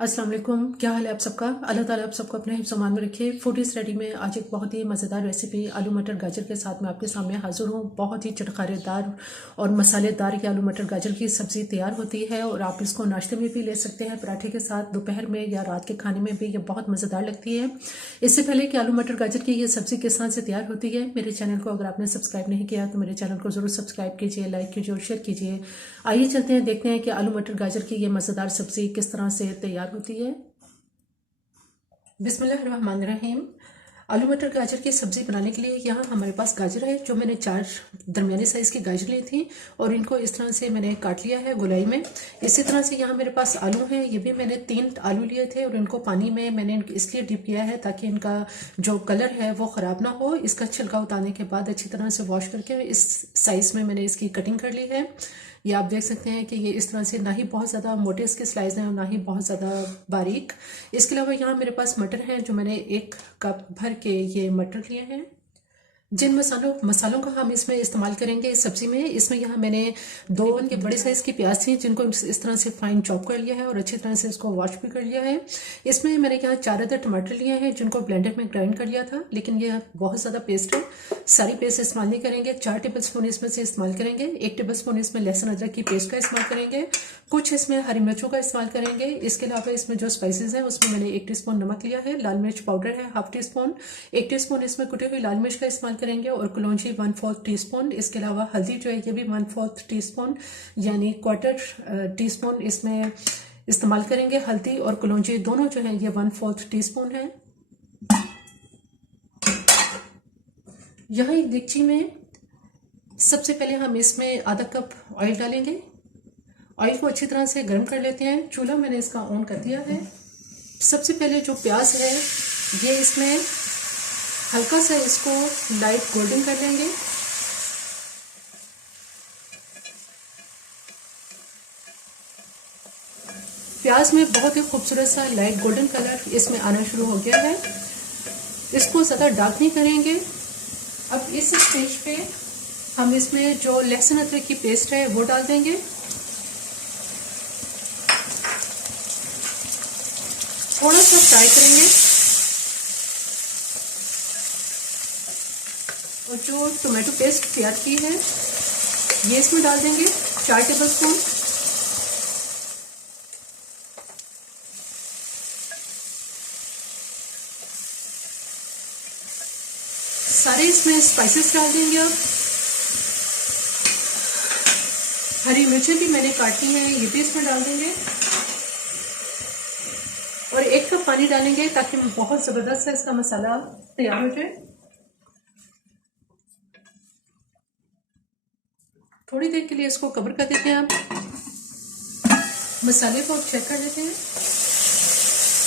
अस्सलाम वालेकुम। क्या हाल है आप सबका। अल्लाह ताला आप सबको अपने हिफ्ज़ अमान में रखे। फूड इज़ रेडी में आज एक बहुत ही मज़ेदार रेसिपी आलू मटर गाजर के साथ मैं आपके सामने हाज़िर हूँ। बहुत ही चटखारेदार और मसालेदार ये आलू मटर गाजर की सब्ज़ी तैयार होती है और आप इसको नाश्ते में भी ले सकते हैं, पराठे के साथ, दोपहर में या रात के खाने में भी ये बहुत मज़ेदार लगती है। इससे पहले कि आलू मटर गाजर की ये सब्ज़ी किस तरह से तैयार होती है, मेरे चैनल को अगर आपने सब्सक्राइब नहीं किया तो मेरे चैनल को ज़रूर सब्सक्राइब कीजिए, लाइक कीजिए और शेयर कीजिए। आइए चलते हैं, देखते हैं कि आलू मटर गाजर की ये मज़ेदार सब्ज़ी किस तरह से तैयार होती है। बिस्मिल्लाहिर्रहमानिर्रहीम। आलू मटर गाजर की सब्ज़ी बनाने के लिए यहाँ हमारे पास गाजर है, जो मैंने 4 दरमियानी साइज़ की गाजर ली थी और इनको इस तरह से मैंने काट लिया है गोलाई में। इसी तरह से यहाँ मेरे पास आलू हैं, ये भी मैंने 3 आलू लिए थे और इनको पानी में मैंने इसलिए डिप किया है ताकि इनका जो कलर है वो ख़राब ना हो। इसका छिलका उतारने के बाद अच्छी तरह से वॉश करके इस साइज़ में मैंने इसकी कटिंग कर ली है। ये आप देख सकते हैं कि ये इस तरह से ना ही बहुत ज़्यादा मोटे इसके स्लाइस हैं और ना ही बहुत ज़्यादा बारीक। इसके अलावा यहाँ मेरे पास मटर हैं, जो मैंने 1 कप भर के ये मटर लिए हैं। जिन मसालों का हम इसमें इस्तेमाल करेंगे इस सब्जी में, इसमें यहाँ मैंने 2 के बड़े साइज़ की प्याज थी जिनको इस तरह से फाइन चॉप कर लिया है और अच्छी तरह से इसको वॉश भी कर लिया है। इसमें मैंने यहाँ 4 अदर टमाटर लिए हैं जिनको ब्लेंडर में ग्राइंड कर लिया था, लेकिन ये बहुत ज़्यादा पेस्ट है, सारी पेस्ट इस्तेमाल नहीं करेंगे। 4 टेबल स्पून इसमें से इस्तेमाल करेंगे। 1 टेबल स्पून इसमें लहसुन अदरक की पेस्ट का इस्तेमाल करेंगे। कुछ इसमें हरी मिर्चों का इस्तेमाल करेंगे। इसके अलावा इसमें जो स्पाइसेस हैं उसमें मैंने 1 टीस्पून नमक लिया है, लाल मिर्च पाउडर है हाफ टी स्पून, 1 टीस्पून इसमें कुटी हुई लाल मिर्च का इस्तेमाल करेंगे और कलौंजी 1/4 टीस्पून। इसके अलावा हल्दी जो है ये भी 1/4 टीस्पून यानी क्वार्टर टीस्पून इसमें इस्तेमाल करेंगे। हल्दी और कलौंजी दोनों जो है ये 1/4 टीस्पून है। यहाँ एक देगची में सबसे पहले हम इसमें आधा कप ऑयल डालेंगे। ऑयल को अच्छी तरह से गर्म कर लेते हैं। चूल्हा मैंने इसका ऑन कर दिया है। सबसे पहले जो प्याज है ये इसमें हल्का सा इसको लाइट गोल्डन कर लेंगे। प्याज में बहुत ही खूबसूरत सा लाइट गोल्डन कलर इसमें आना शुरू हो गया है। इसको ज़्यादा डार्क नहीं करेंगे। अब इस स्टेज पे हम इसमें जो लहसुन अदरक की पेस्ट है वो डाल देंगे। थोड़ा सा फ्राई करेंगे और जो टोमेटो पेस्ट तैयार की है ये इसमें डाल देंगे, 4 टेबल स्पून। सारे इसमें स्पाइसेस डाल देंगे। अब हरी मिर्चें भी मैंने काटी हैं, ये भी इसमें डाल देंगे और 1 कप पानी डालेंगे ताकि बहुत ज़बरदस्त से इसका मसाला तैयार हो जाए। थोड़ी देर के लिए इसको कवर कर देते हैं। आप मसाले को चेक कर लेते हैं।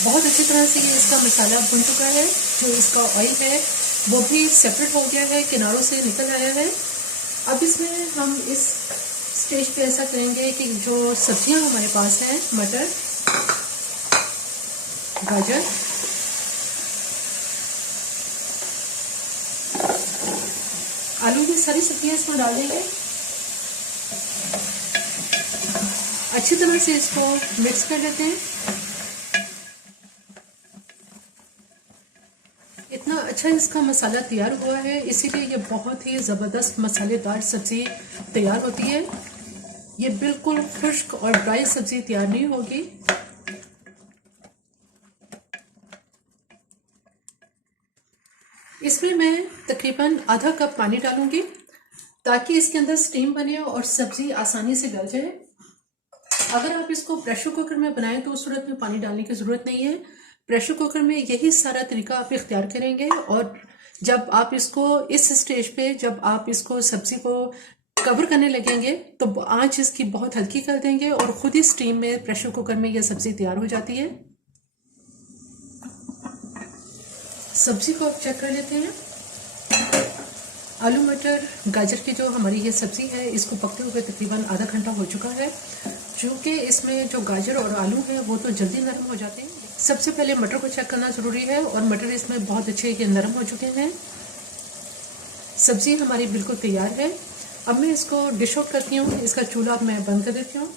बहुत अच्छी तरह से ये इसका मसाला भुन चुका है। जो इसका ऑयल है वो भी सेपरेट हो गया है, किनारों से निकल आया है। अब इसमें हम इस स्टेज पे ऐसा करेंगे कि जो सब्जियां हमारे पास हैं, मटर, गाजर, आलू, ये सारी सब्जियां इसमें डाल देंगे। अच्छी तरह से इसको मिक्स कर लेते हैं। इतना अच्छा इसका मसाला तैयार हुआ है, इसीलिए ये बहुत ही ज़बरदस्त मसालेदार सब्ज़ी तैयार होती है। ये बिल्कुल खुश्क और ड्राई सब्ज़ी तैयार नहीं होगी। इसमें मैं तकरीबन आधा कप पानी डालूंगी ताकि इसके अंदर स्टीम बने और सब्ज़ी आसानी से गल जाए। अगर आप इसको प्रेशर कुकर में बनाएं तो उस सूरत में पानी डालने की ज़रूरत नहीं है। प्रेशर कुकर में यही सारा तरीका आप इख्तियार करेंगे और जब आप इसको इस स्टेज पे जब आप इसको सब्जी को कवर करने लगेंगे तो आंच इसकी बहुत हल्की कर देंगे और खुद ही स्टीम में प्रेशर कुकर में यह सब्जी तैयार हो जाती है। सब्जी को आप चेक कर लेते हैं। आलू मटर गाजर की जो हमारी ये सब्जी है इसको पकते हुए तकरीबन आधा घंटा हो चुका है। चूँकि इसमें जो गाजर और आलू है वो तो जल्दी नरम हो जाते हैं। सबसे पहले मटर को चेक करना ज़रूरी है और मटर इसमें बहुत अच्छे ये नरम हो चुके हैं। सब्जी हमारी बिल्कुल तैयार है। अब मैं इसको डिश आउट करती हूँ। इसका चूल्हा अब मैं बंद कर देती हूँ।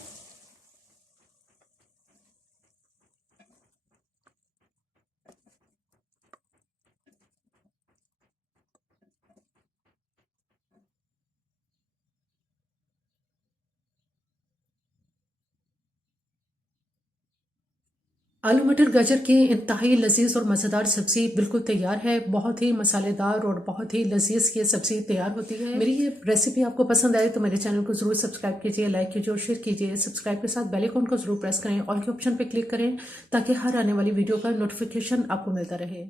आलू मटर गाजर की इंतहाई लजीज और मज़ेदार सब्जी बिल्कुल तैयार है। बहुत ही मसालेदार और बहुत ही लजीज ये सब्जी तैयार होती है। मेरी ये रेसिपी आपको पसंद आए तो मेरे चैनल को जरूर सब्सक्राइब कीजिए, लाइक कीजिए और शेयर कीजिए। सब्सक्राइब के साथ बेल आइकन को जरूर प्रेस करें, ऑल के ऑप्शन पे क्लिक करें ताकि हर आने वाली वीडियो का नोटिफिकेशन आपको मिलता रहे।